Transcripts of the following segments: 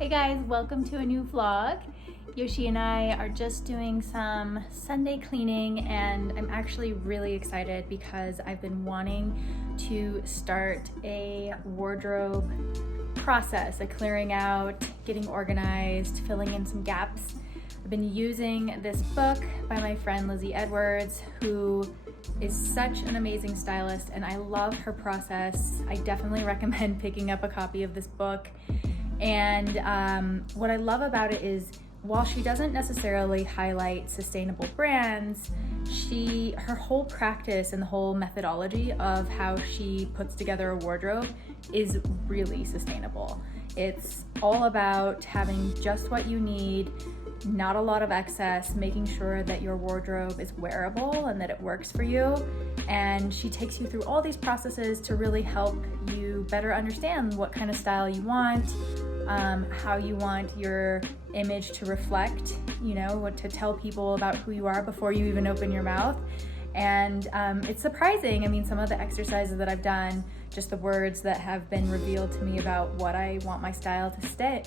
Hey guys, welcome to a new vlog. Yoshi and I are just doing some Sunday cleaning and I'm actually really excited because I've been wanting to start a wardrobe process, a clearing out, getting organized, filling in some gaps. I've been using this book by my friend Lizzie Edwards, who is such an amazing stylist and I love her process. I definitely recommend picking up a copy of this book. And what I love about it is while she doesn't necessarily highlight sustainable brands, her whole practice and the whole methodology of how she puts together a wardrobe is really sustainable. It's all about having just what you need, not a lot of excess, making sure that your wardrobe is wearable and that it works for you. And she takes you through all these processes to really help you better understand what kind of style you want, how you want your image to reflect, what to tell people about who you are before you even open your mouth. And it's surprising. I mean, some of the exercises that I've done, just the words that have been revealed to me about what I want my style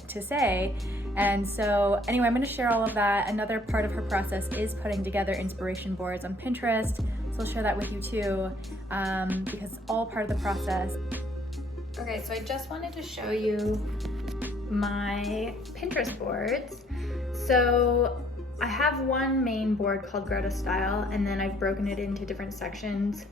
to say. And so anyway, I'm gonna share all of that. Another part of her process is putting together inspiration boards on Pinterest. So I'll share that with you too, because it's all part of the process. Okay, so I just wanted to show you my Pinterest boards. So I have one main board called Greta Style, and then I've broken it into different sections,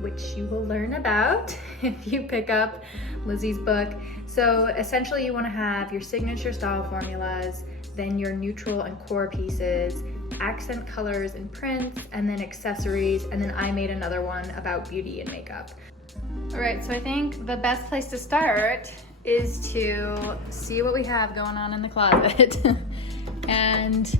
which you will learn about if you pick up Lizzie's book. So essentially you want to have your signature style formulas, then your neutral and core pieces, accent colors and prints, and then accessories, and then I made another one about beauty and makeup. All right, so I think the best place to start is to see what we have going on in the closet. And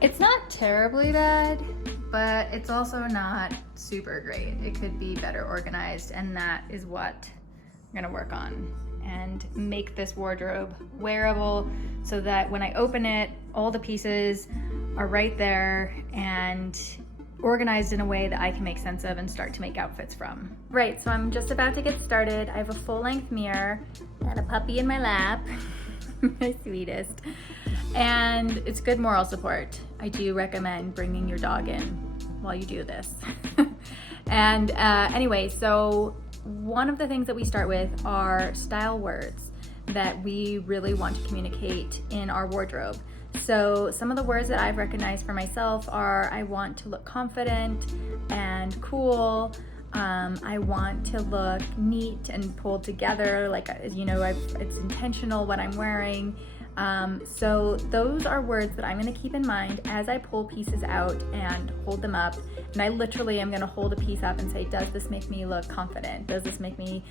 it's not terribly bad, but it's also not super great. It could be better organized, and that is what I'm gonna work on and make this wardrobe wearable so that when I open it, all the pieces are right there and organized in a way that I can make sense of and start to make outfits from. Right, so I'm just about to get started. I have a full-length mirror and a puppy in my lap, my sweetest. And it's good moral support. I do recommend bringing your dog in while you do this. And anyway, so one of the things that we start with are style words that we really want to communicate in our wardrobe. So some of the words that I've recognized for myself are I want to look confident and cool. I want to look neat and pulled together, like, it's intentional what I'm wearing. So those are words that I'm gonna keep in mind as I pull pieces out and hold them up. And I literally am gonna hold a piece up and say, does this make me look confident? Does this make me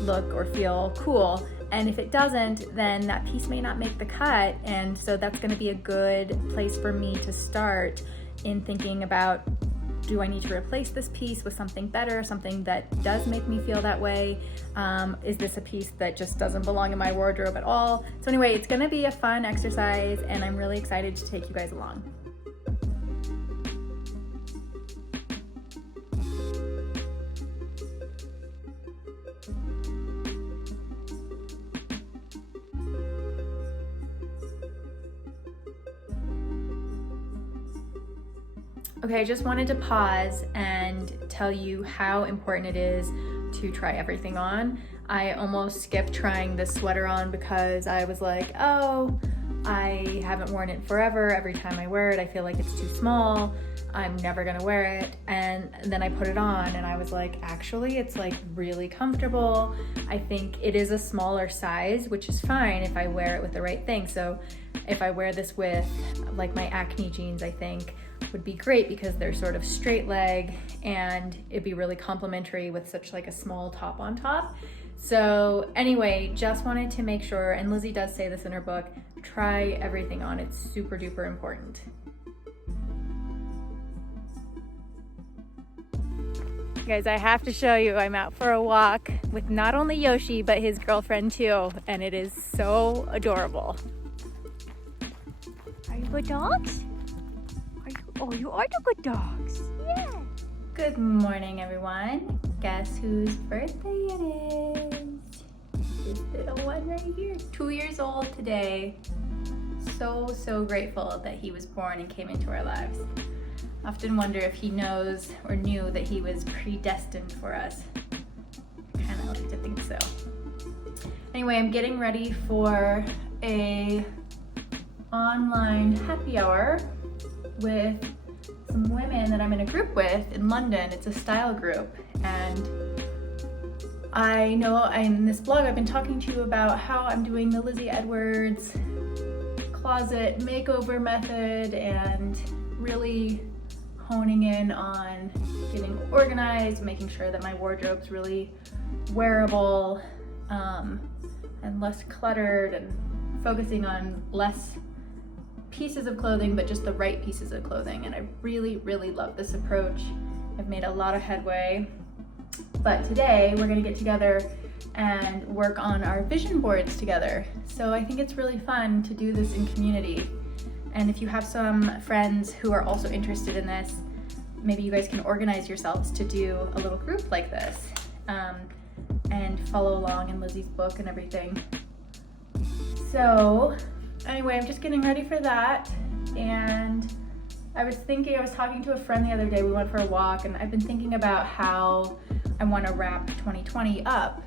look or feel cool? And if it doesn't, then that piece may not make the cut. And so that's gonna be a good place for me to start in thinking about, do I need to replace this piece with something better, something that does make me feel that way? Is this a piece that just doesn't belong in my wardrobe at all? So anyway, it's gonna be a fun exercise and I'm really excited to take you guys along. Okay, I just wanted to pause and tell you how important it is to try everything on. I almost skipped trying this sweater on because I was like, oh, I haven't worn it forever. Every time I wear it, I feel like it's too small. I'm never gonna wear it. And then I put it on and I was like, actually, it's like really comfortable. I think it is a smaller size, which is fine if I wear it with the right thing. So if I wear this with like my acne jeans, I think would be great because they're sort of straight leg and it'd be really complimentary with such like a small top on top. So anyway, just wanted to make sure, and Lizzie does say this in her book, try everything on. It's super duper important. Guys, I have to show you, I'm out for a walk with not only Yoshi, but his girlfriend too, and it is so adorable. Are you good dogs? Oh, you are the good dogs. Yeah. Good morning, everyone. Guess whose birthday it is? This little one right here, 2 years old today. So grateful that he was born and came into our lives. Often wonder if he knows or knew that he was predestined for us. Kind of like to think so. Anyway, I'm getting ready for a online happy hour with some women that I'm in a group with in London. It's a style group, and I know in this blog I've been talking to you about how I'm doing the Lizzie Edwards closet makeover method and really honing in on getting organized, making sure that my wardrobe's really wearable and less cluttered, and focusing on less pieces of clothing, but just the right pieces of clothing. And I really love this approach. I've made a lot of headway, but today we're gonna get together and work on our vision boards together. So I think it's really fun to do this in community. And if you have some friends who are also interested in this, maybe you guys can organize yourselves to do a little group like this and follow along in Lizzie's book and everything. So anyway, I'm just getting ready for that. And I was talking to a friend the other day, we went for a walk, and I've been thinking about how I want to wrap 2020 up.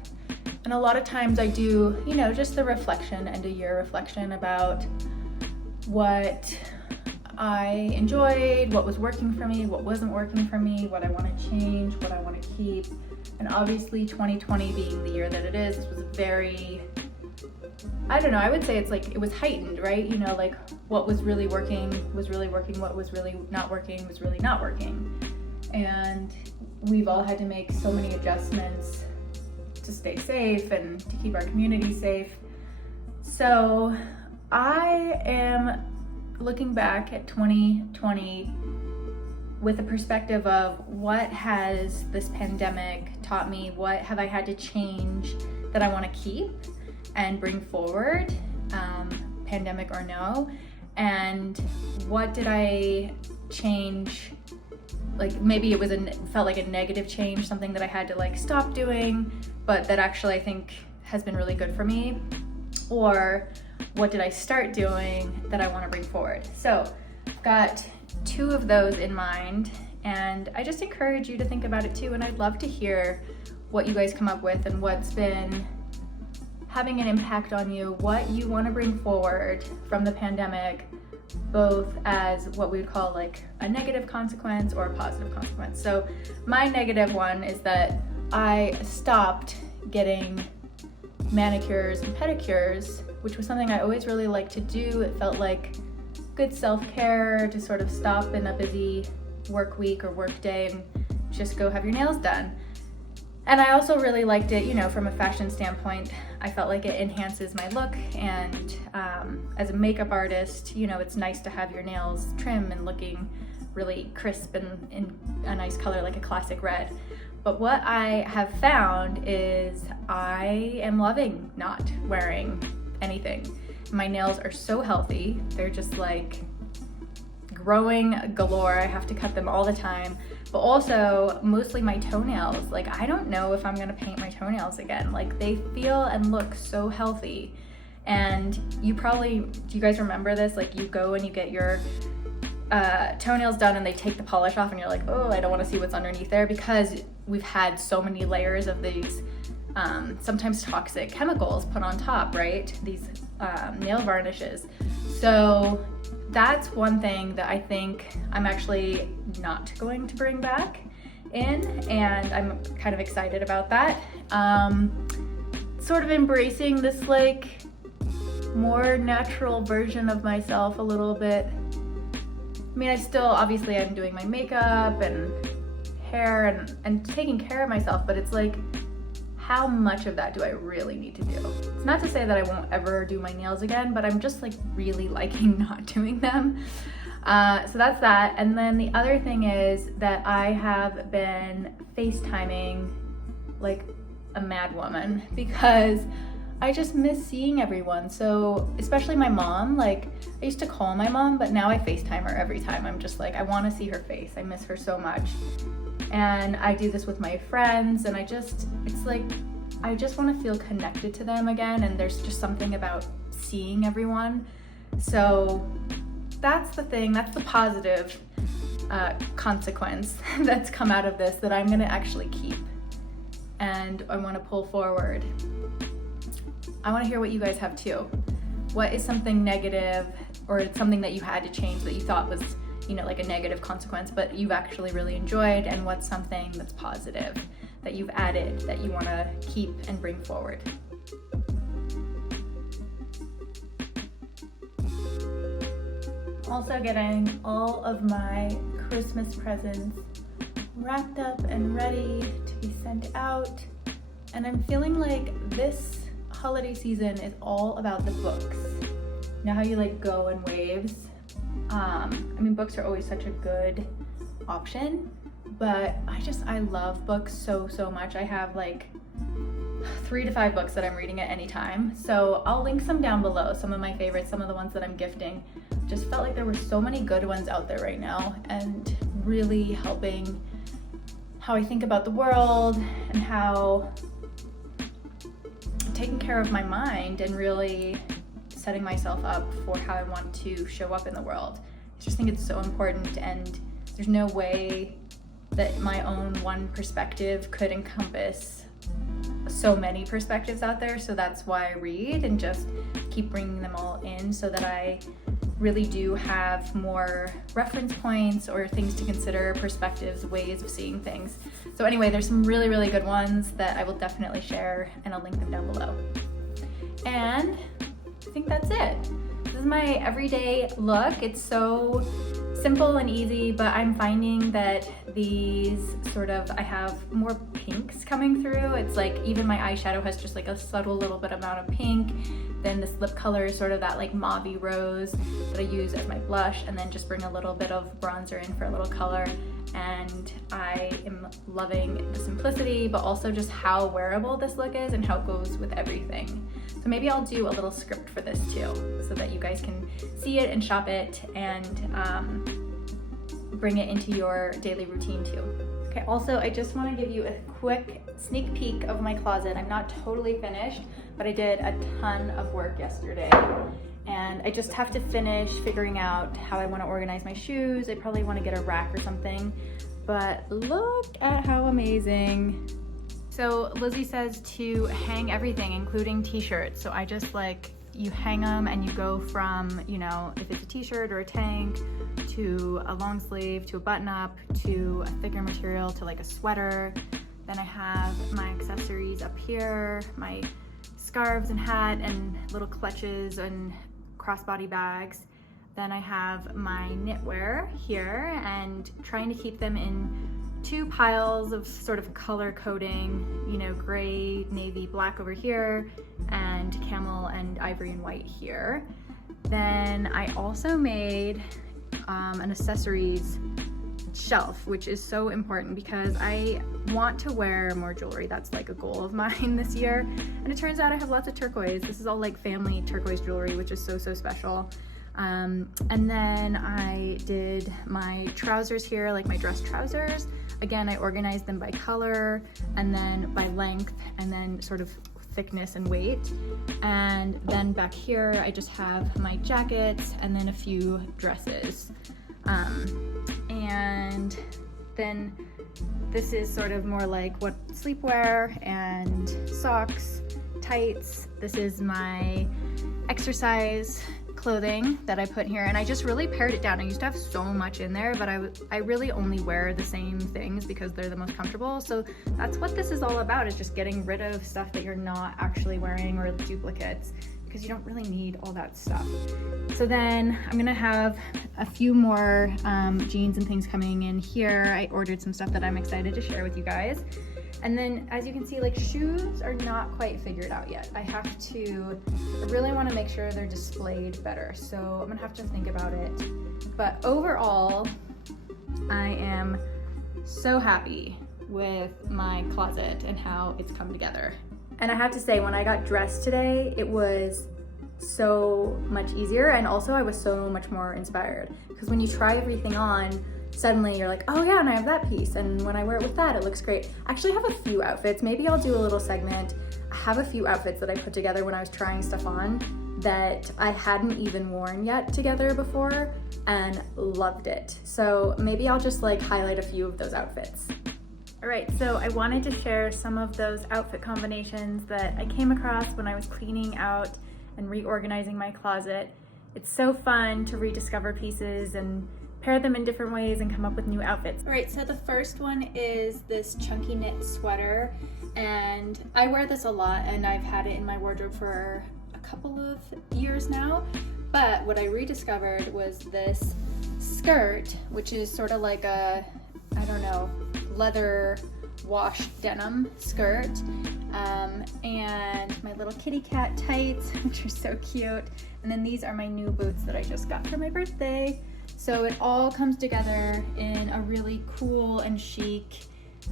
And a lot of times I do, just the reflection, end of year reflection about what I enjoyed, what was working for me, what wasn't working for me, what I want to change, what I want to keep. And obviously 2020 being the year that it is, this was very, I would say it's like it was heightened, right? Like what was really working, what was really not working was really not working. And we've all had to make so many adjustments to stay safe and to keep our community safe. So I am looking back at 2020 with a perspective of what has this pandemic taught me, what have I had to change that I want to keep and bring forward, pandemic or no, and what did I change, like maybe it felt like a negative change, something that I had to like stop doing, but that actually I think has been really good for me, or what did I start doing that I want to bring forward. So I've got 2 of those in mind, and I just encourage you to think about it too, and I'd love to hear what you guys come up with and what's been having an impact on you, what you want to bring forward from the pandemic, both as what we would call like a negative consequence or a positive consequence. So my negative one is that I stopped getting manicures and pedicures, which was something I always really liked to do. It felt like good self-care to sort of stop in a busy work week or work day and just go have your nails done. And I also really liked it, from a fashion standpoint. I felt like it enhances my look, and as a makeup artist, it's nice to have your nails trim and looking really crisp and in a nice color like a classic red. But what I have found is I am loving not wearing anything. My nails are so healthy. They're just like growing galore. I have to cut them all the time. But also mostly my toenails. Like I don't know if I'm gonna paint my toenails again. Like they feel and look so healthy. And do you guys remember this? Like you go and you get your toenails done and they take the polish off and you're like, oh, I don't wanna see what's underneath there, because we've had so many layers of these sometimes toxic chemicals put on top, right? These nail varnishes. So that's one thing that I think I'm actually not going to bring back in, and I'm kind of excited about that. Sort of embracing this like more natural version of myself a little bit. I mean, obviously I'm doing my makeup and hair and taking care of myself, but it's like, how much of that do I really need to do? It's not to say that I won't ever do my nails again, but I'm just like really liking not doing them. So that's that. And then the other thing is that I have been FaceTiming like a mad woman, because I just miss seeing everyone. So especially my mom, like I used to call my mom, but now I FaceTime her every time. I'm just like, I want to see her face. I miss her so much. And I do this with my friends, and it's like I just want to feel connected to them again, and there's just something about seeing everyone. So that's the thing, that's the positive consequence that's come out of this that I'm gonna actually keep and I want to pull forward. I want to hear what you guys have too. What is something negative or something that you had to change that you thought was, you know, like a negative consequence, but you've actually really enjoyed, and what's something that's positive that you've added that you want to keep and bring forward? Also getting all of my Christmas presents wrapped up and ready to be sent out. And I'm feeling like this holiday season is all about the books. You know how you like go in waves? I mean, books are always such a good option, but I love books so much. I have like 3 to 5 books that I'm reading at any time. So I'll link some down below, some of my favorites, some of the ones that I'm gifting. Just felt like there were so many good ones out there right now, and really helping how I think about the world and how I'm taking care of my mind and really setting myself up for how I want to show up in the world. I just think it's so important, and there's no way that my own one perspective could encompass so many perspectives out there. So that's why I read and just keep bringing them all in, so that I really do have more reference points or things to consider, perspectives, ways of seeing things. So anyway, there's some really good ones that I will definitely share, and I'll link them down below. And I think that's it. This is my everyday look. It's so simple and easy, but I'm finding that these I have more pinks coming through. It's like even my eyeshadow has just like a subtle little bit amount of pink. Then this lip color is sort of that like mauvey rose that I use as my blush, and then just bring a little bit of bronzer in for a little color. And I am loving the simplicity, but also just how wearable this look is and how it goes with everything. So maybe I'll do a little script for this too, so that you guys can see it and shop it and bring it into your daily routine too. Okay, also I just want to give you a quick sneak peek of my closet. I'm not totally finished, but I did a ton of work yesterday, and I just have to finish figuring out how I want to organize my shoes. I probably want to get a rack or something, but look at how amazing. So Lizzie says to hang everything, including t-shirts. So I just you hang them and you go from, you know, if it's a t-shirt or a tank, to a long sleeve, to a button up, to a thicker material, to like a sweater. Then I have my accessories up here, my scarves and hat and little clutches and crossbody bags. Then I have my knitwear here, and trying to keep them in 2 piles of sort of color coding, you know, gray, navy, black over here, and camel and ivory and white here. Then I also made an accessories shelf, which is so important because I want to wear more jewelry. That's like a goal of mine this year. And it turns out I have lots of turquoise. This is all like family turquoise jewelry, which is so special. And then I did my trousers here, like my dress trousers. Again, I organized them by color and then by length and then sort of thickness and weight. And then back here, I just have my jackets and then a few dresses. And then this is sort of more like what sleepwear and socks, tights. This is my exercise clothing that I put here, and I just really pared it down. I used to have so much in there, but I really only wear the same things because they're the most comfortable. So that's what this is all about, is just getting rid of stuff that you're not actually wearing or duplicates, because you don't really need all that stuff. So then I'm gonna have a few more jeans and things coming in here. I ordered some stuff that I'm excited to share with you guys. And then as you can see, like, shoes are not quite figured out yet. I really want to make sure they're displayed better. So I'm gonna have to think about it. But overall, I am so happy with my closet and how it's come together. And I have to say, when I got dressed today, it was so much easier, and also I was so much more inspired, because when you try everything on, suddenly you're like, oh yeah, and I have that piece, and when I wear it with that, it looks great. I actually have a few outfits. Maybe I'll do a little segment. I have a few outfits that I put together when I was trying stuff on that I hadn't even worn yet together before and loved it. So maybe I'll just like highlight a few of those outfits. All right, so I wanted to share some of those outfit combinations that I came across when I was cleaning out and reorganizing my closet. It's so fun to rediscover pieces and pair them in different ways and come up with new outfits. All right, so the first one is this chunky knit sweater, and I wear this a lot and I've had it in my wardrobe for a couple of years now, but what I rediscovered was this skirt, which is sort of like a, I don't know, leather wash denim skirt, and my little kitty cat tights, which are so cute, and then these are my new boots that I just got for my birthday. So it all comes together in a really cool and chic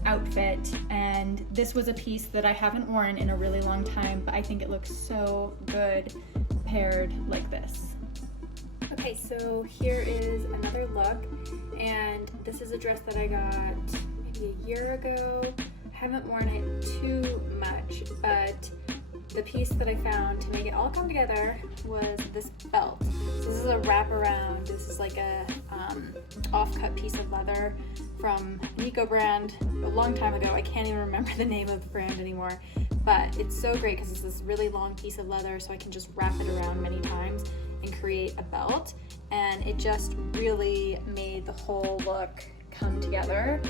outfit, and this was a piece that I haven't worn in a really long time, but I think it looks so good paired like this. Okay, so here is another look, and this is a dress that I got maybe a year ago. I haven't worn it too much, but the piece that I found to make it all come together was this belt. So this is a wraparound. This is like a off-cut piece of leather from an eco brand a long time ago. I can't even remember the name of the brand anymore, but it's so great because it's this really long piece of leather, so I can just wrap it around many times and create a belt, and it just really made the whole look come together.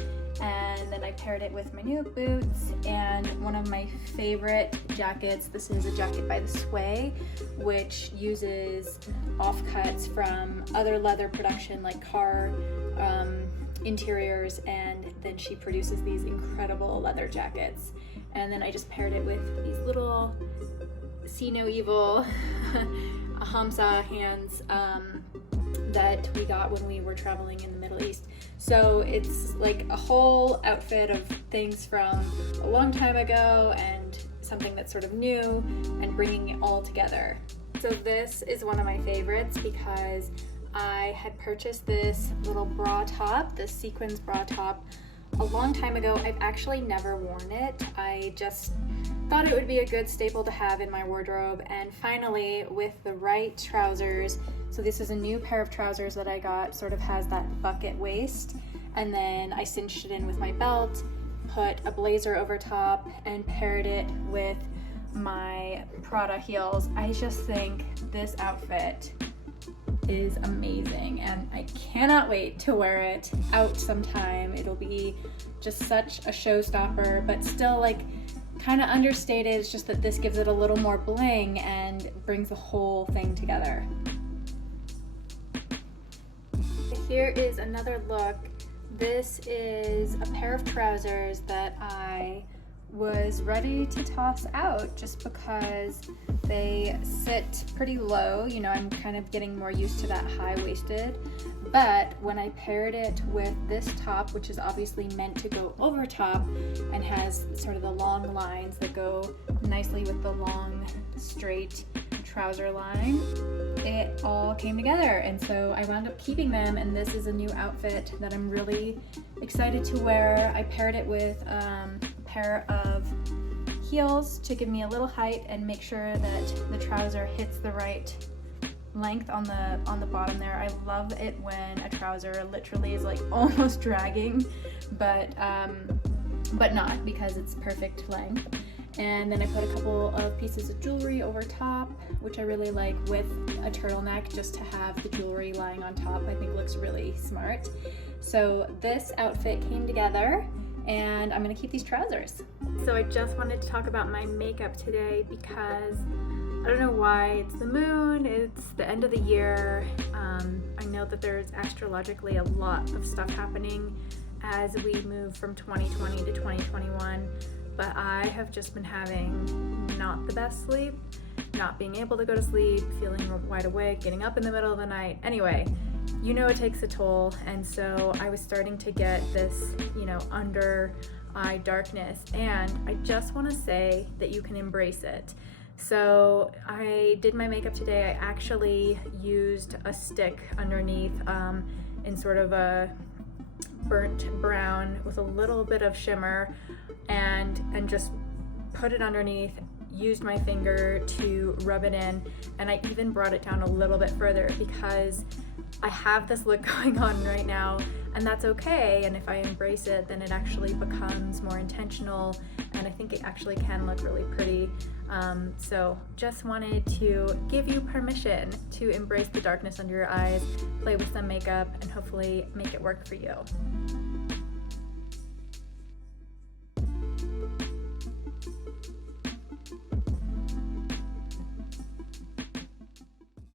And then I paired it with my new boots and one of my favorite jackets. This is a jacket by the Sway, which uses offcuts from other leather production like car interiors, and then she produces these incredible leather jackets. And then I just paired it with these little See No Evil Hamsa hands that we got when we were traveling in the Middle East. So it's like a whole outfit of things from a long time ago and something that's sort of new and bringing it all together. So this is one of my favorites because I had purchased this little bra top, this sequins bra top, a long time ago. I've actually never worn it. I just thought it would be a good staple to have in my wardrobe, and finally with the right trousers. So this is a new pair of trousers that I got, sort of has that bucket waist, and then I cinched it in with my belt, put a blazer over top, and paired it with my Prada heels. I just think this outfit is amazing, and I cannot wait to wear it out sometime. It'll be just such a showstopper, but still like kind of understated. It's just that this gives it a little more bling and brings the whole thing together. Here is another look. This is a pair of trousers that I was ready to toss out just because they sit pretty low. You know, I'm kind of getting more used to that high-waisted, but when I paired it with this top, which is obviously meant to go over top and has sort of the long lines that go nicely with the long straight trouser line, it all came together, and so I wound up keeping them, and this is a new outfit that I'm really excited to wear. I paired it with a pair of heels to give me a little height and make sure that the trouser hits the right length on the bottom there. I love it when a trouser literally is like almost dragging, but not, because it's perfect length. And then I put a couple of pieces of jewelry over top, which I really like, with a turtleneck, just to have the jewelry lying on top. I think looks really smart. So this outfit came together, and I'm gonna keep these trousers. So I just wanted to talk about my makeup today because I don't know why. It's the moon, it's the end of the year. I know that there's astrologically a lot of stuff happening as we move from 2020 to 2021. But I have just been having not the best sleep, not being able to go to sleep, feeling wide awake, getting up in the middle of the night. Anyway, you know it takes a toll, and so I was starting to get this, under eye darkness, and I just want to say that you can embrace it. So I did my makeup today. I actually used a stick underneath in sort of a burnt brown with a little bit of shimmer and just put it underneath, used my finger to rub it in, and I even brought it down a little bit further because I have this look going on right now, and that's okay. And if I embrace it, then it actually becomes more intentional, and I think it actually can look really pretty. So just wanted to give you permission to embrace the darkness under your eyes, play with some makeup, and hopefully make it work for you.